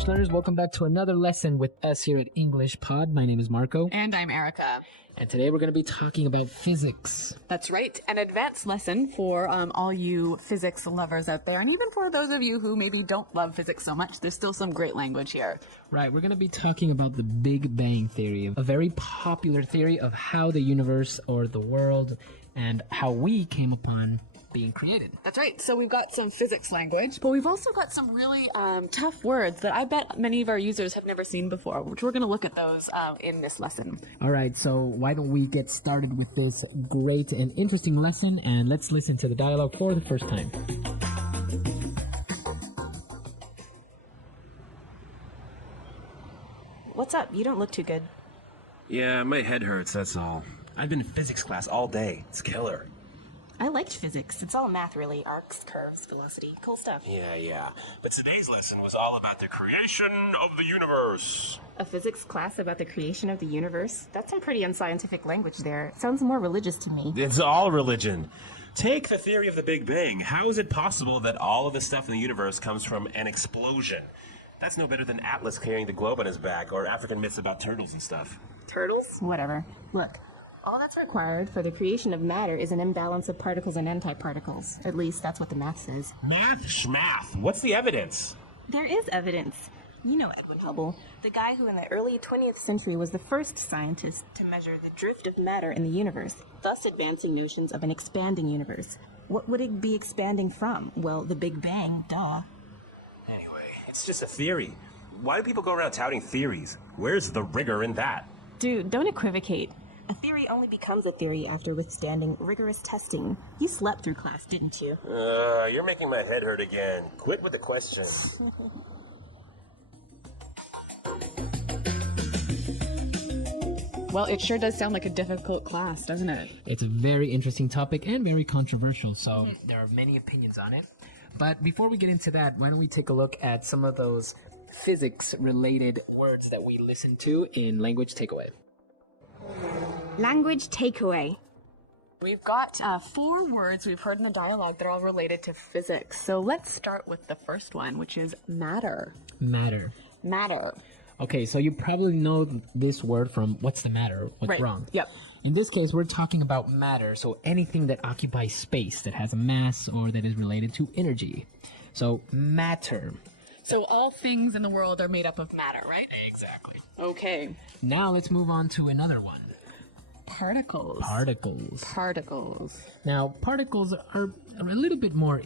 English learners, welcome back to another lesson with us here at English Pod. My name is Marco. And I'm Erica. And today we're going to be talking about physics. That's right, an advanced lesson for all you physics lovers out there. And even for those of you who maybe don't love physics so much, there's still some great language here. Right, we're going to be talking about the Big Bang Theory, a very popular theory of how the universe or the world and how we came upon being created. That's right. So we've got some physics language, but we've also got some really tough words that I bet many of our users have never seen before, which we're going to look at those in this lesson. All right, so why don't we get started with this great and interesting lesson, and let's listen to the dialogue for the first time. What's up? You don't look too good. Yeah, my head hurts, that's all. I've been in physics class all day. It's killer. I liked physics. It's all math, really. Arcs, curves, velocity. Cool stuff. Yeah. But today's lesson was all about the creation of the universe. A physics class about the creation of the universe? That's some pretty unscientific language there. It sounds more religious to me. It's all religion. Take the theory of the Big Bang. How is it possible that all of the stuff in the universe comes from an explosion? That's no better than Atlas carrying the globe on his back, or African myths about turtles and stuff. Turtles? Whatever. Look. All that's required for the creation of matter is an imbalance of particles and antiparticles. At least that's what the math says. Math schmath. What's the evidence? There is evidence. You know Edwin Hubble, the guy who in the early 20th century was the first scientist to measure the drift of matter in the universe, thus advancing notions of an expanding universe. What would it be expanding from? Well, the Big Bang, duh. Anyway, it's just a theory. Why do people go around touting theories? Where's the rigor in that? Dude, don't equivocate. A theory only becomes a theory after withstanding rigorous testing. You slept through class, didn't you? You're making my head hurt again. Quit with the questions. Well, it sure does sound like a difficult class, doesn't it? It's a very interesting topic and very controversial, so there are many opinions on it. But before we get into that, why don't we take a look at some of those physics-related words that we listen to in Language Takeaway. Language takeaway. We've got 4 words we've heard in the dialogue that are all related to physics. So let's start with the first one, which is matter. Matter. Matter. Okay, so you probably know this word from what's the matter, what's wrong. Yep. In this case, we're talking about matter, so anything that occupies space, that has a mass, or that is related to energy. So, matter. So all things in the world are made up of matter, right? Exactly. Okay. Now let's move on to another one. Particles. Particles. Particles. Now, particles are a little bit more...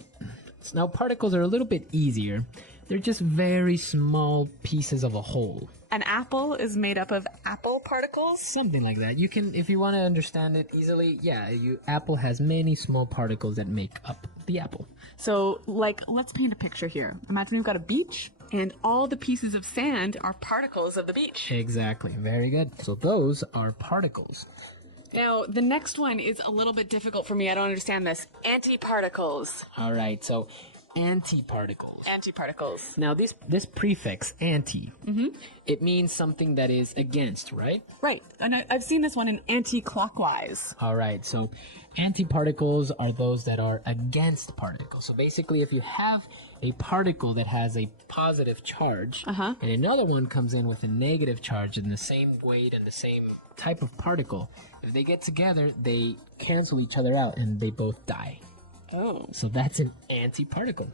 Now, particles are a little bit easier. They're just very small pieces of a whole. An apple is made up of apple particles? Something like that. You can, if you want to understand it easily, apple has many small particles that make up the apple. So, let's paint a picture here. Imagine we've got a beach, and all the pieces of sand are particles of the beach. Exactly. Very good. So those are particles. Now, the next one is a little bit difficult for me. I don't understand this. Antiparticles. All right. So antiparticles. Antiparticles. Now, this prefix, anti, it means something that is against, right? Right. And I've seen this one in anti-clockwise. All right. So antiparticles are those that are against particles. So basically, if you have a particle that has a positive charge, and another one comes in with a negative charge in the same weight and the same type of particle, if they get together, they cancel each other out and they both die. Oh. So that's an antiparticle.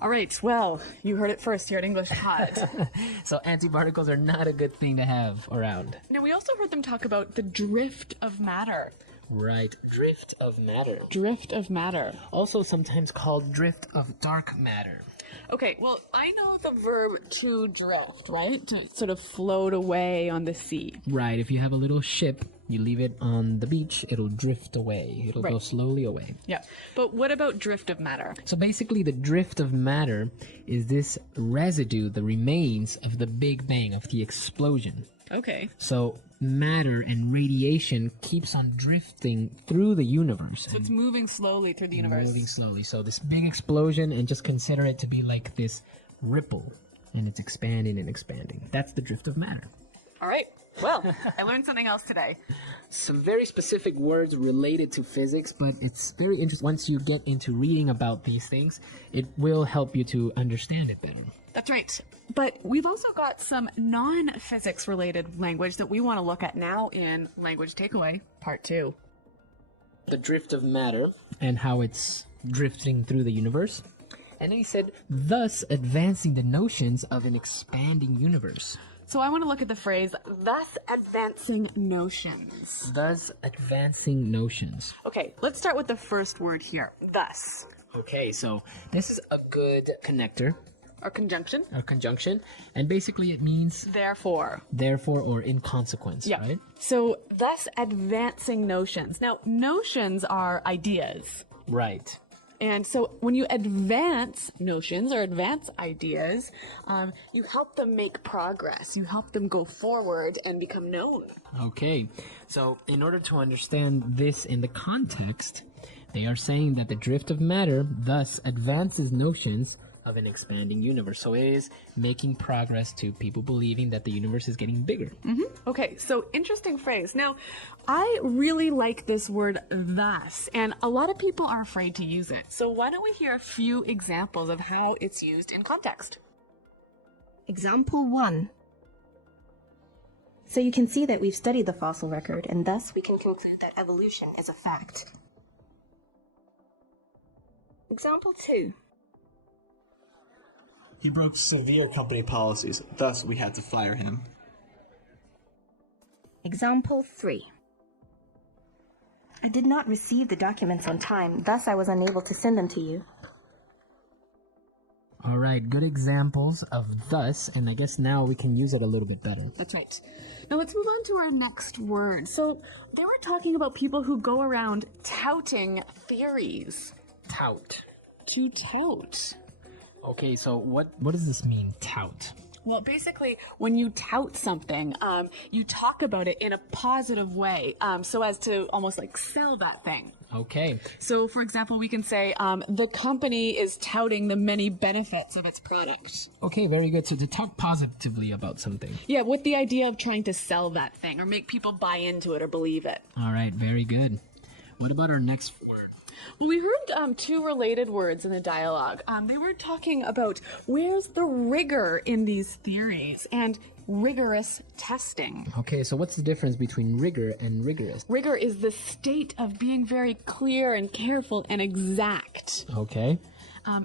All right. Well, you heard it first here at English Pod. So antiparticles are not a good thing to have around. Now, we also heard them talk about the drift of matter. Right. Drift of matter. Drift of matter. Also sometimes called drift of dark matter. Okay, well, I know the verb to drift, right? To sort of float away on the sea. Right. If you have a little ship, you leave it on the beach, it'll drift away. It'll go slowly away. Yeah. But what about drift of matter? So basically, the drift of matter is this residue, the remains of the Big Bang, of the explosion. Okay. So matter and radiation keeps on drifting through the universe. So it's moving slowly through the universe. Moving slowly. So this big explosion, and just consider it to be like this ripple, and it's expanding and expanding. That's the drift of matter. All right. Well, I learned something else today. Some very specific words related to physics, but it's very interesting. Once you get into reading about these things, it will help you to understand it better. That's right. But we've also got some non-physics related language that we want to look at now in Language Takeaway, Part 2. The drift of matter and how it's drifting through the universe. And then he said, thus advancing the notions of an expanding universe. So I want to look at the phrase, thus advancing notions. Thus advancing notions. Okay, let's start with the first word here, thus. Okay, so this is a good connector. Or conjunction. Or conjunction. And basically it means Therefore. therefore or in consequence, Yeah. right? So thus advancing notions. Now, notions are ideas. Right. And so when you advance notions or advance ideas, you help them make progress. You help them go forward and become known. Okay, so in order to understand this in the context, they are saying that the drift of matter thus advances notions of an expanding universe. So it is making progress to people believing that the universe is getting bigger. Okay, so interesting phrase. Now, I really like this word thus, and a lot of people are afraid to use it. So why don't we hear a few examples of how it's used in context? Example 1. So you can see that we've studied the fossil record, and thus we can conclude that evolution is a fact. Example 2. He broke severe company policies, thus we had to fire him. Example 3. I did not receive the documents on time, thus I was unable to send them to you. All right, good examples of thus, and I guess now we can use it a little bit better. That's right. Now let's move on to our next word. So they were talking about people who go around touting theories. Tout. To tout. Okay, so what does this mean, tout? Well, basically, when you tout something, you talk about it in a positive way, so as to almost like sell that thing. Okay, So, for example, we can say, the company is touting the many benefits of its product. okay, very good. So to talk positively about something. Yeah, with the idea of trying to sell that thing or make people buy into it or believe it. All right, very good. What about our next word? Well, we heard two related words in the dialogue. They were talking about where's the rigor in these theories and rigorous testing. Okay, so what's the difference between rigor and rigorous? Rigor is the state of being very clear and careful and exact. Okay.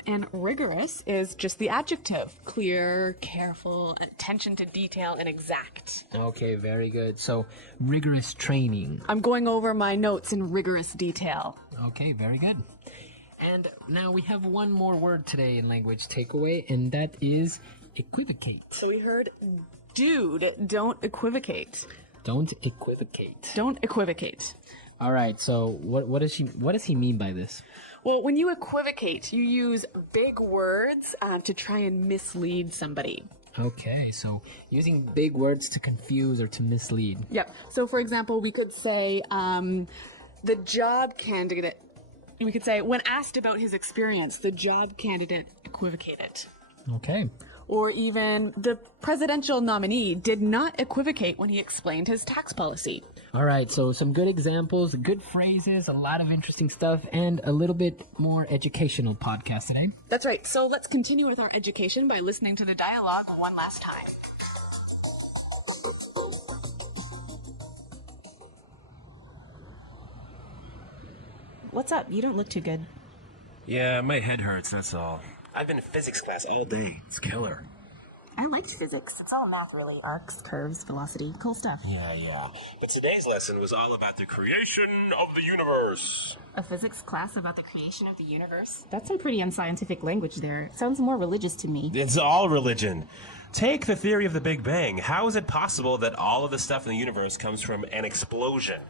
And rigorous is just the adjective. Clear, careful, attention to detail, and exact. Okay, very good. So rigorous training. I'm going over my notes in rigorous detail. Okay, very good. And now we have one more word today in language takeaway, and that is equivocate. So we heard, dude, don't equivocate. Don't equivocate. Don't equivocate. All right, so what does he mean by this? Well, when you equivocate, you use big words to try and mislead somebody. Okay, so using big words to confuse or to mislead. Yep. So, for example, we could say the job candidate, we could say, when asked about his experience, the job candidate equivocated. Okay. Or even the presidential nominee did not equivocate when he explained his tax policy. All right, so some good examples, good phrases, a lot of interesting stuff, and a little bit more educational podcast today. That's right. So let's continue with our education by listening to the dialogue one last time. What's up? You don't look too good. Yeah, my head hurts, that's all. I've been in physics class all day. It's killer. I liked physics. It's all math, really. Arcs, curves, velocity, cool stuff. Yeah. But today's lesson was all about the creation of the universe. A physics class about the creation of the universe? That's some pretty unscientific language there. It sounds more religious to me. It's all religion. Take the theory of the Big Bang. How is it possible that all of the stuff in the universe comes from an explosion?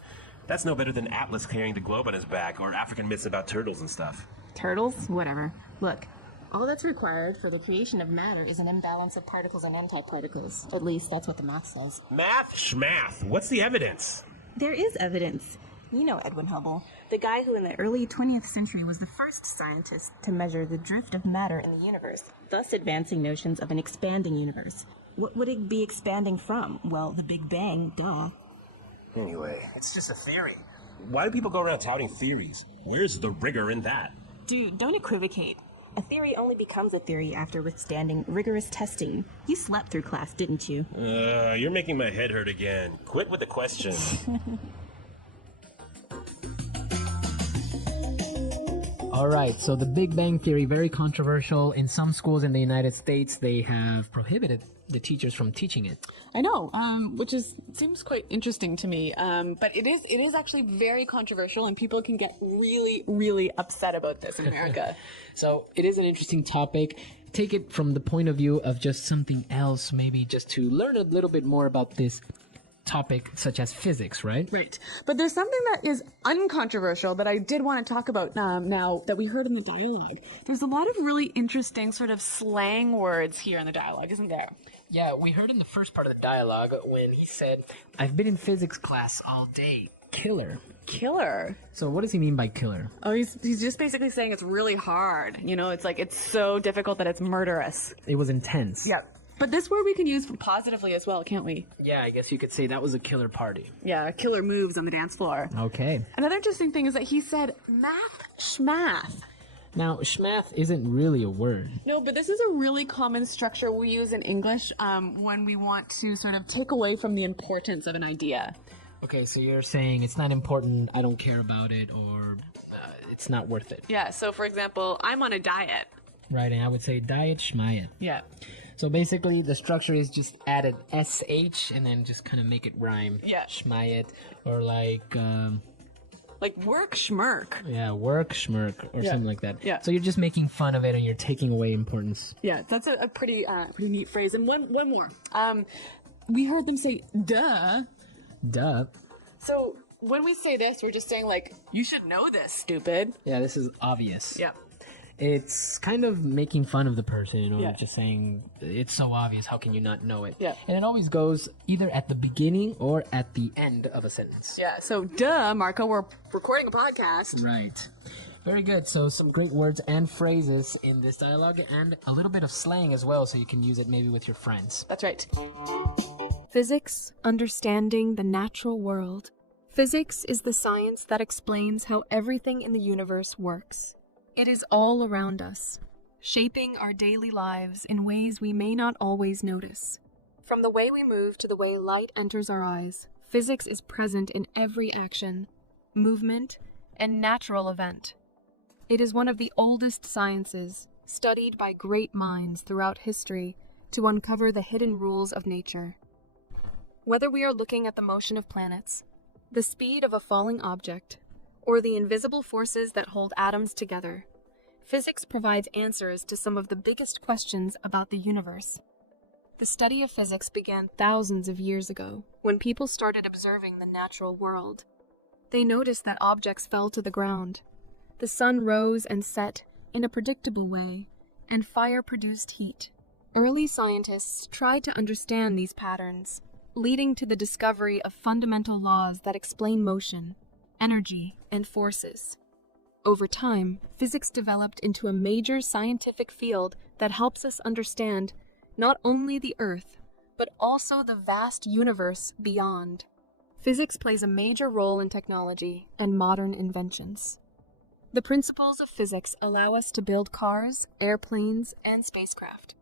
That's no better than Atlas carrying the globe on his back or African myths about turtles and stuff. Turtles? Whatever. Look, all that's required for the creation of matter is an imbalance of particles and antiparticles. At least that's what the math says. Math schmath. What's the evidence? There is evidence. You know Edwin Hubble, the guy who in the early 20th century was the first scientist to measure the drift of matter in the universe, thus advancing notions of an expanding universe. What would it be expanding from? Well, the Big Bang, duh. Anyway, it's just a theory. Why do people go around touting theories? Where's the rigor in that? Dude, don't equivocate. A theory only becomes a theory after withstanding rigorous testing. You slept through class, didn't you? You're making my head hurt again. Quit with the question. All right, so the Big Bang Theory, very controversial. In some schools in the United States, they have prohibited the teachers from teaching it. I know, which seems quite interesting to me. But it is actually very controversial, and people can get really, really upset about this in America. So it is an interesting topic. Take it from the point of view of just something else, maybe just to learn a little bit more about this topic, such as physics, right? Right. But there's something that is uncontroversial that I did want to talk about now that we heard in the dialogue. There's a lot of really interesting sort of slang words here in the dialogue, isn't there? Yeah, we heard in the first part of the dialogue when he said, "I've been in physics class all day. Killer." Killer. So what does he mean by killer? Oh, he's just basically saying it's really hard. You know, it's like it's so difficult that it's murderous. It was intense. Yeah. But this word we can use positively as well, can't we? Yeah, I guess you could say that was a killer party. Yeah, killer moves on the dance floor. Okay. Another interesting thing is that he said math schmath. Now, schmath isn't really a word. No, but this is a really common structure we use in English when we want to sort of take away from the importance of an idea. Okay, so you're saying it's not important, I don't care about it, or it's not worth it. Yeah, so for example, I'm on a diet. Right, and I would say diet, schmiet. Yeah. So basically, the structure is just added sh and then just kind of make it rhyme. Yeah. Schmiet, or like work schmirk. yeah, work, schmirk, or something like that. Yeah. So you're just making fun of it and you're taking away importance. Yeah, that's a pretty neat phrase. And one more. We heard them say duh. Duh. So when we say this, we're just saying like, you should know this, stupid. Yeah, this is obvious. Yeah. It's kind of making fun of the person, or Yeah. just saying, it's so obvious, how can you not know it? Yeah. And it always goes either at the beginning or at the end of a sentence. Yeah, so duh, Marco, we're recording a podcast. Right. Very good. So some great words and phrases in this dialogue, and a little bit of slang as well, so you can use it maybe with your friends. That's right. Physics, understanding the natural world. Physics is the science that explains how everything in the universe works. It is all around us, shaping our daily lives in ways we may not always notice. From the way we move to the way light enters our eyes, physics is present in every action, movement, and natural event. It is one of the oldest sciences, studied by great minds throughout history to uncover the hidden rules of nature. Whether we are looking at the motion of planets, the speed of a falling object, or the invisible forces that hold atoms together, physics provides answers to some of the biggest questions about the universe. The study of physics began thousands of years ago, when people started observing the natural world. They noticed that objects fell to the ground. The sun rose and set in a predictable way, and fire produced heat. Early scientists tried to understand these patterns, leading to the discovery of fundamental laws that explain motion, energy, and forces. Over time, physics developed into a major scientific field that helps us understand not only the Earth, but also the vast universe beyond. Physics plays a major role in technology and modern inventions. The principles of physics allow us to build cars, airplanes, and spacecraft.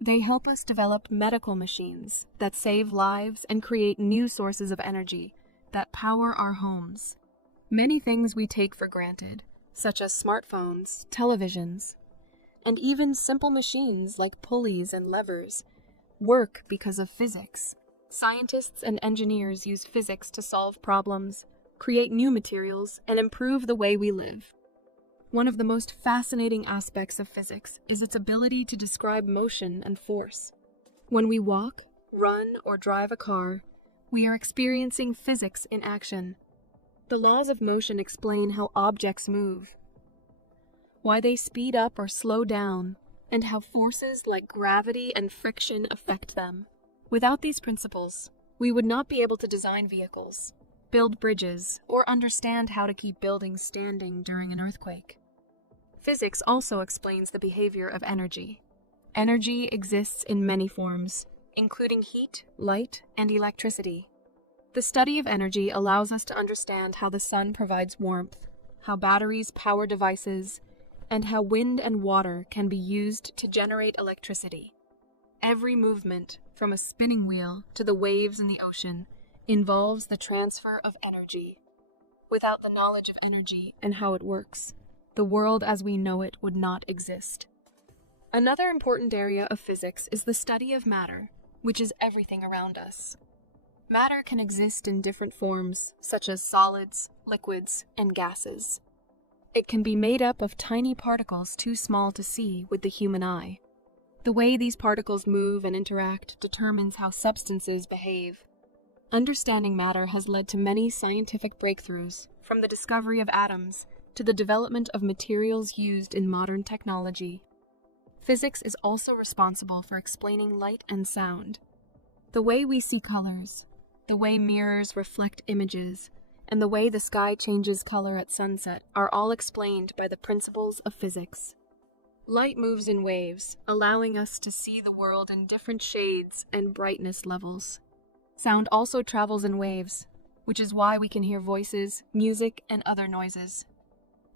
They help us develop medical machines that save lives and create new sources of energy that power our homes. Many things we take for granted, such as smartphones, televisions, and even simple machines like pulleys and levers, work because of physics. Scientists and engineers use physics to solve problems, create new materials, and improve the way we live. One of the most fascinating aspects of physics is its ability to describe motion and force. When we walk, run, or drive a car, we are experiencing physics in action. The laws of motion explain how objects move, why they speed up or slow down, and how forces like gravity and friction affect them. Without these principles, we would not be able to design vehicles, build bridges, or understand how to keep buildings standing during an earthquake. Physics also explains the behavior of energy. Energy exists in many forms, including heat, light, and electricity. The study of energy allows us to understand how the sun provides warmth, how batteries power devices, and how wind and water can be used to generate electricity. Every movement, from a spinning wheel to the waves in the ocean, involves the transfer of energy. Without the knowledge of energy and how it works, the world as we know it would not exist. Another important area of physics is the study of matter, which is everything around us. Matter can exist in different forms, such as solids, liquids, and gases. It can be made up of tiny particles too small to see with the human eye. The way these particles move and interact determines how substances behave. Understanding matter has led to many scientific breakthroughs, from the discovery of atoms to the development of materials used in modern technology. Physics is also responsible for explaining light and sound. The way we see colors, the way mirrors reflect images, and the way the sky changes color at sunset are all explained by the principles of physics. Light moves in waves, allowing us to see the world in different shades and brightness levels. Sound also travels in waves, which is why we can hear voices, music, and other noises.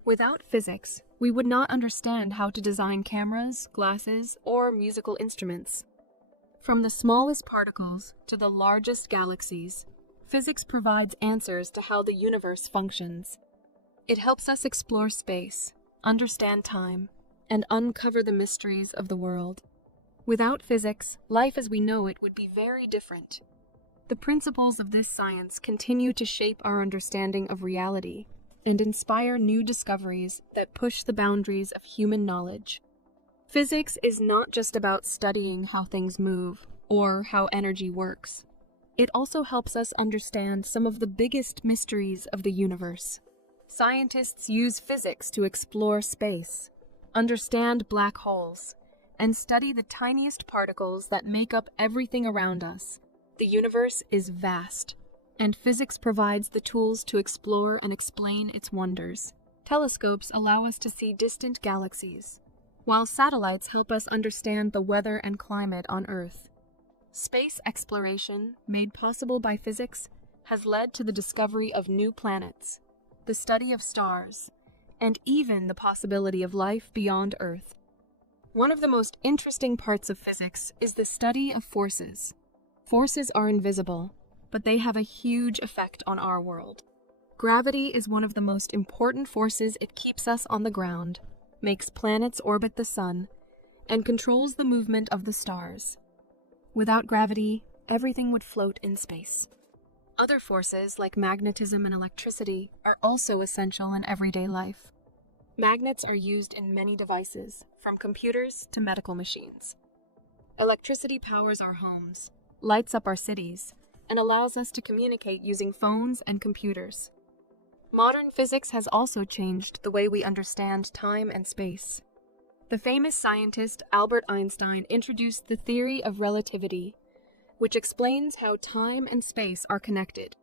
Without physics, we would not understand how to design cameras, glasses, or musical instruments. From the smallest particles to the largest galaxies, physics provides answers to how the universe functions. It helps us explore space, understand time, and uncover the mysteries of the world. Without physics, life as we know it would be very different. The principles of this science continue to shape our understanding of reality and inspire new discoveries that push the boundaries of human knowledge. Physics is not just about studying how things move or how energy works. It also helps us understand some of the biggest mysteries of the universe. Scientists use physics to explore space, understand black holes, and study the tiniest particles that make up everything around us. The universe is vast, and physics provides the tools to explore and explain its wonders. Telescopes allow us to see distant galaxies, while satellites help us understand the weather and climate on Earth. Space exploration, made possible by physics, has led to the discovery of new planets, the study of stars, and even the possibility of life beyond Earth. One of the most interesting parts of physics is the study of forces. Forces are invisible, but they have a huge effect on our world. Gravity is one of the most important forces. It keeps us on the ground, makes planets orbit the sun, and controls the movement of the stars. Without gravity, everything would float in space. Other forces, like magnetism and electricity, are also essential in everyday life. Magnets are used in many devices, from computers to medical machines. Electricity powers our homes, lights up our cities, and allows us to communicate using phones and computers. Modern physics has also changed the way we understand time and space. The famous scientist Albert Einstein introduced the theory of relativity, which explains how time and space are connected.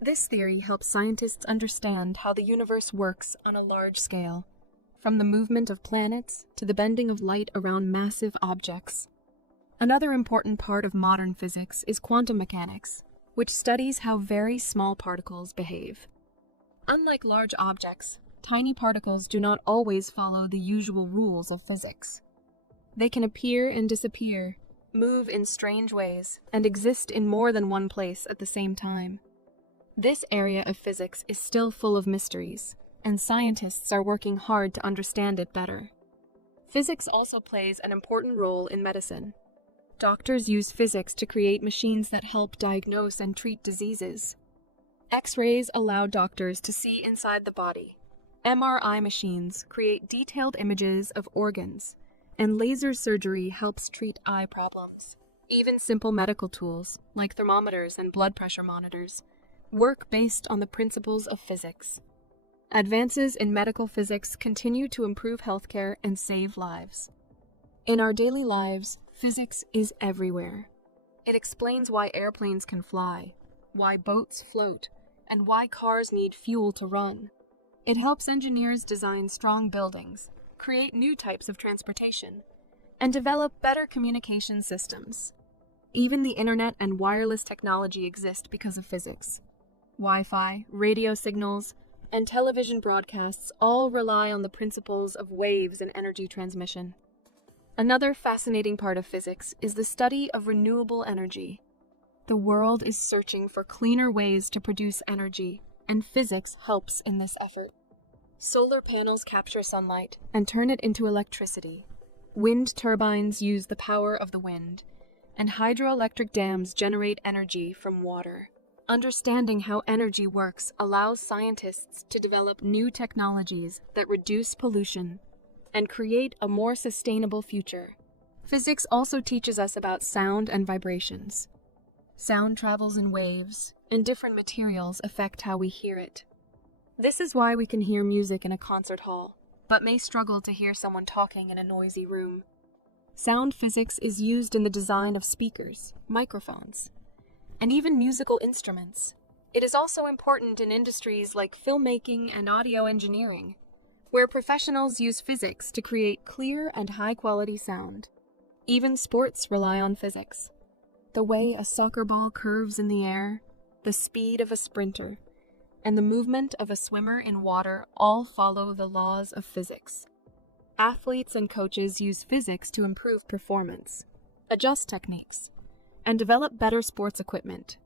This theory helps scientists understand how the universe works on a large scale, from the movement of planets to the bending of light around massive objects. Another important part of modern physics is quantum mechanics, which studies how very small particles behave. Unlike large objects, tiny particles do not always follow the usual rules of physics. They can appear and disappear, move in strange ways, and exist in more than one place at the same time. This area of physics is still full of mysteries, and scientists are working hard to understand it better. Physics also plays an important role in medicine. Doctors use physics to create machines that help diagnose and treat diseases. X-rays allow doctors to see inside the body. MRI machines create detailed images of organs, and laser surgery helps treat eye problems. Even simple medical tools, like thermometers and blood pressure monitors, work based on the principles of physics. Advances in medical physics continue to improve healthcare and save lives. In our daily lives, physics is everywhere. It explains why airplanes can fly, why boats float, and why cars need fuel to run. It helps engineers design strong buildings, create new types of transportation, and develop better communication systems. Even the internet and wireless technology exist because of physics. Wi-Fi, radio signals, and television broadcasts all rely on the principles of waves and energy transmission. Another fascinating part of physics is the study of renewable energy. The world is searching for cleaner ways to produce energy, and physics helps in this effort. Solar panels capture sunlight and turn it into electricity. Wind turbines use the power of the wind, and hydroelectric dams generate energy from water. Understanding how energy works allows scientists to develop new technologies that reduce pollution and create a more sustainable future. Physics also teaches us about sound and vibrations. Sound travels in waves, and different materials affect how we hear it. This is why we can hear music in a concert hall, but may struggle to hear someone talking in a noisy room. Sound physics is used in the design of speakers, microphones, and even musical instruments. It is also important in industries like filmmaking and audio engineering, where professionals use physics to create clear and high-quality sound. Even sports rely on physics. The way a soccer ball curves in the air, the speed of a sprinter, and the movement of a swimmer in water all follow the laws of physics. Athletes and coaches use physics to improve performance, adjust techniques, and develop better sports equipment.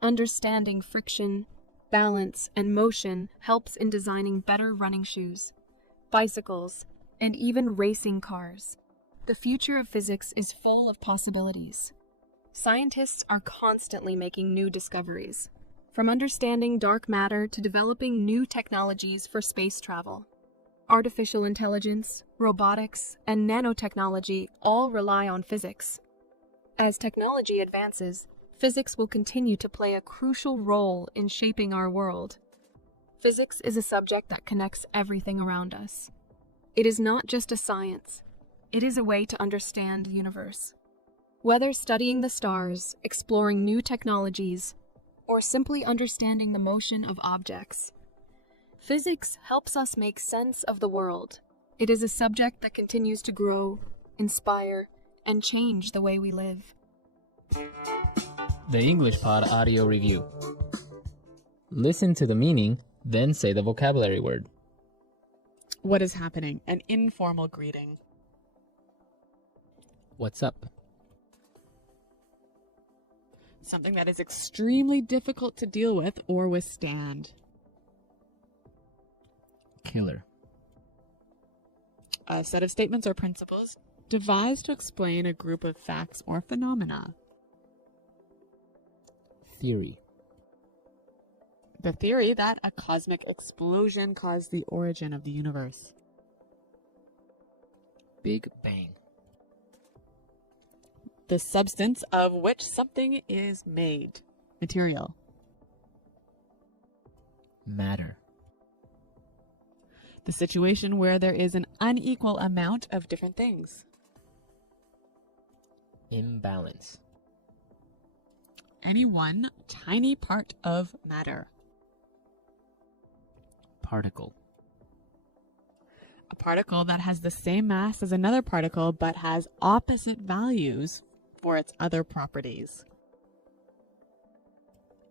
Understanding friction, balance, and motion helps in designing better running shoes, bicycles, and even racing cars. The future of physics is full of possibilities. Scientists are constantly making new discoveries, from understanding dark matter to developing new technologies for space travel. Artificial intelligence, robotics, and nanotechnology all rely on physics. As technology advances, physics will continue to play a crucial role in shaping our world. Physics is a subject that connects everything around us. It is not just a science, it is a way to understand the universe. Whether studying the stars, exploring new technologies, or simply understanding the motion of objects, physics helps us make sense of the world. It is a subject that continues to grow, inspire, and change the way we live. The English Pod Audio Review. Listen to the meaning, then say the vocabulary word. What is happening? An informal greeting. What's up? Something that is extremely difficult to deal with or withstand. Killer. A set of statements or principles devised to explain a group of facts or phenomena. Theory. The theory that a cosmic explosion caused the origin of the universe. Big Bang. The substance of which something is made. Material. Matter. The situation where there is an unequal amount of different things. Imbalance. Any one tiny part of matter. Particle. A particle that has the same mass as another particle but has opposite values for its other properties.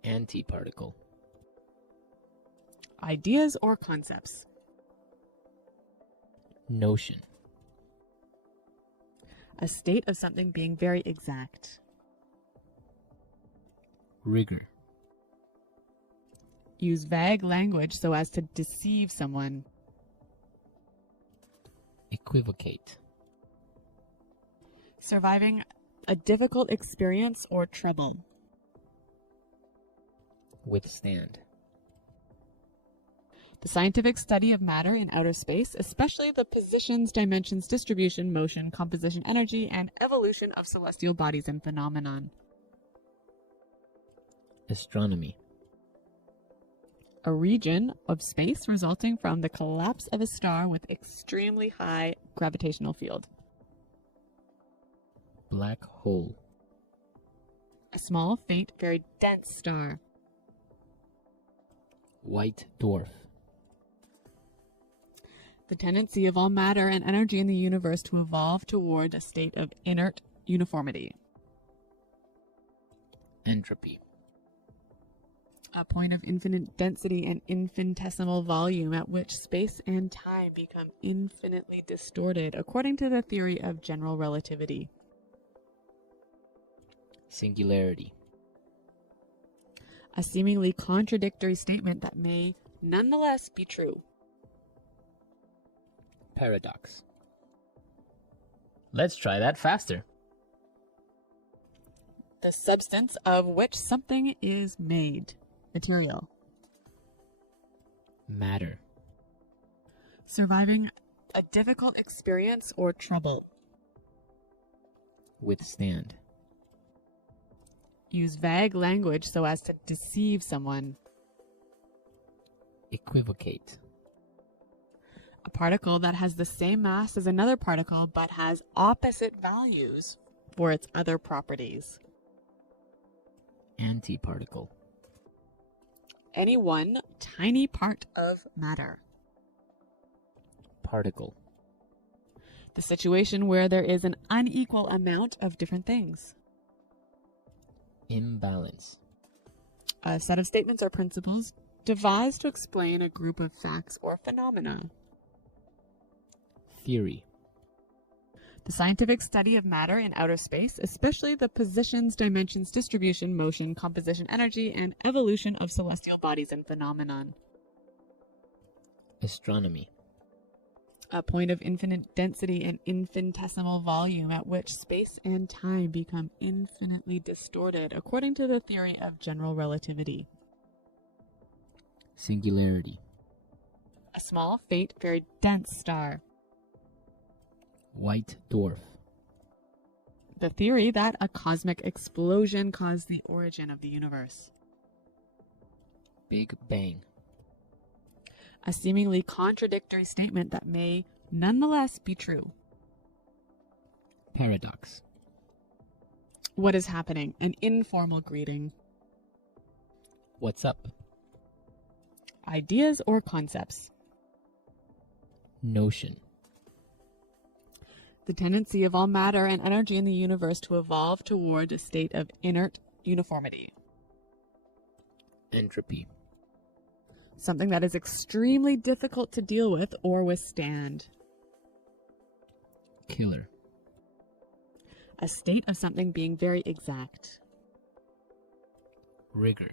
Antiparticle. Ideas or concepts. Notion. A state of something being very exact. Rigor. Use vague language so as to deceive someone. Equivocate. Surviving a difficult experience or trouble. Withstand. The scientific study of matter in outer space, especially the positions, dimensions, distribution, motion, composition, energy, and evolution of celestial bodies and phenomenon. Astronomy. A region of space resulting from the collapse of a star with extremely high gravitational field. Black hole. A small, faint, very dense star. White dwarf. The tendency of all matter and energy in the universe to evolve toward a state of inert uniformity. Entropy. A point of infinite density and infinitesimal volume at which space and time become infinitely distorted, according to the theory of general relativity. Singularity. A seemingly contradictory statement that may nonetheless be true. Paradox. Let's try that faster. The substance of which something is made. Material. Matter. Surviving a difficult experience or trouble. Withstand. Use vague language so as to deceive someone. Equivocate. A particle that has the same mass as another particle but has opposite values for its other properties. Antiparticle. Any one tiny part of matter. Particle. The situation where there is an unequal amount of different things. Imbalance. A set of statements or principles devised to explain a group of facts or phenomena. Theory. The scientific study of matter in outer space, especially the positions, dimensions, distribution, motion, composition, energy, and evolution of celestial bodies and phenomenon. Astronomy. A point of infinite density and infinitesimal volume at which space and time become infinitely distorted, according to the theory of general relativity. Singularity. A small, faint, very dense star. White dwarf. The theory that a cosmic explosion caused the origin of the universe. Big Bang. A seemingly contradictory statement that may nonetheless be true. Paradox. What is happening? An informal greeting. What's up? Ideas or concepts. Notion. The tendency of all matter and energy in the universe to evolve toward a state of inert uniformity. Entropy. Something that is extremely difficult to deal with or withstand. Killer. A state of something being very exact. Rigor.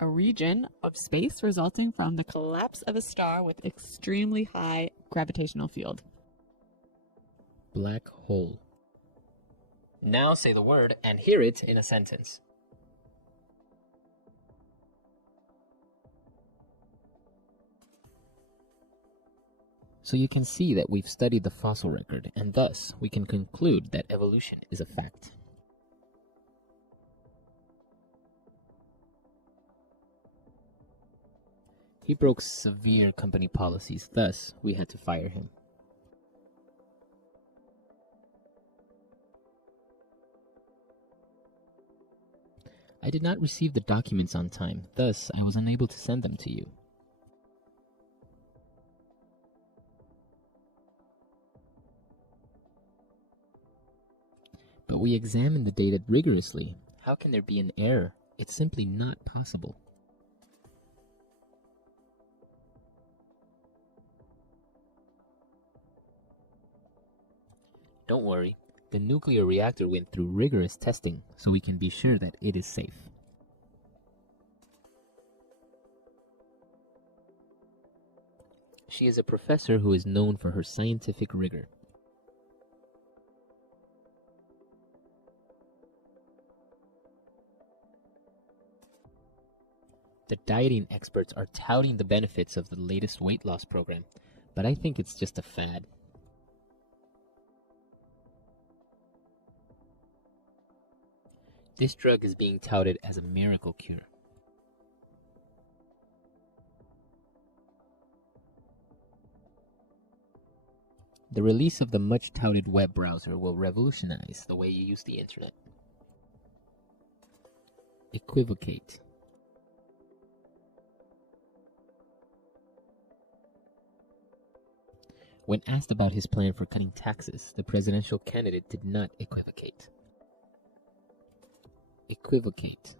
A region of space resulting from the collapse of a star with extremely high gravitational field. Black hole. Now say the word and hear it in a sentence. So you can see that we've studied the fossil record, and thus we can conclude that evolution is a fact. He broke severe company policies, thus we had to fire him. I did not receive the documents on time, thus I was unable to send them to you. But we examined the data rigorously. How can there be an error? It's simply not possible. Don't worry, the nuclear reactor went through rigorous testing, so we can be sure that it is safe. She is a professor who is known for her scientific rigor. The dieting experts are touting the benefits of the latest weight loss program, but I think it's just a fad. This drug is being touted as a miracle cure. The release of the much-touted web browser will revolutionize the way you use the internet. Equivocate. When asked about his plan for cutting taxes, the presidential candidate did not equivocate. Equivocate.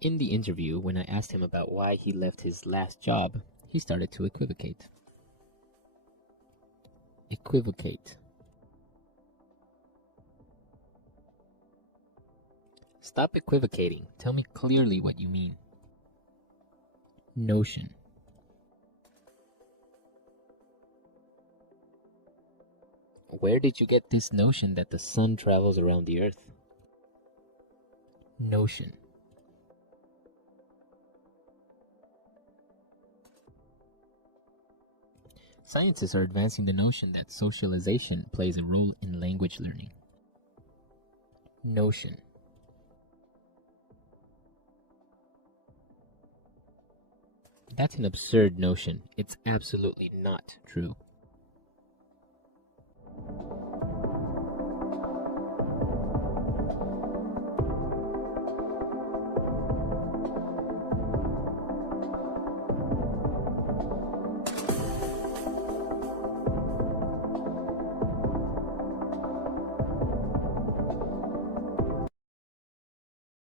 In the interview, when I asked him about why he left his last job, he started to equivocate. Equivocate. Stop equivocating. Tell me clearly what you mean. Notion. Where did you get this notion that the sun travels around the earth? Notion. Scientists are advancing the notion that socialization plays a role in language learning. Notion. That's an absurd notion. It's absolutely not true.